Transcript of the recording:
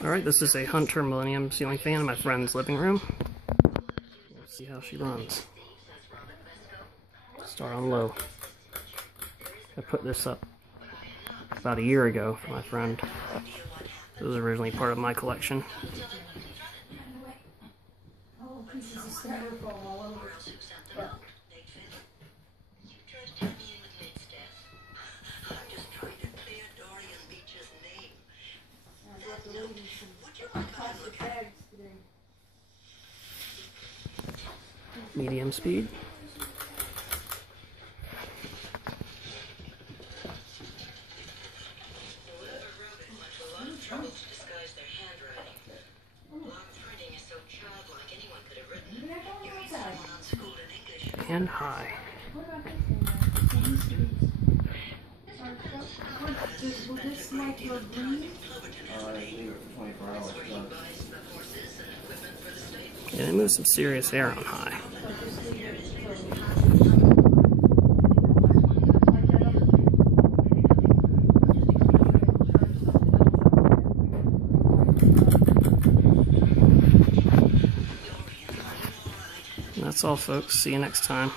Alright, this is a Hunter Millennium ceiling fan in my friend's living room. Let's see how she runs. Start on low. I put this up about a year ago for my friend. It was originally part of my collection. Medium speed. And high. And it moves some serious air on high. And that's all, folks. See you next time.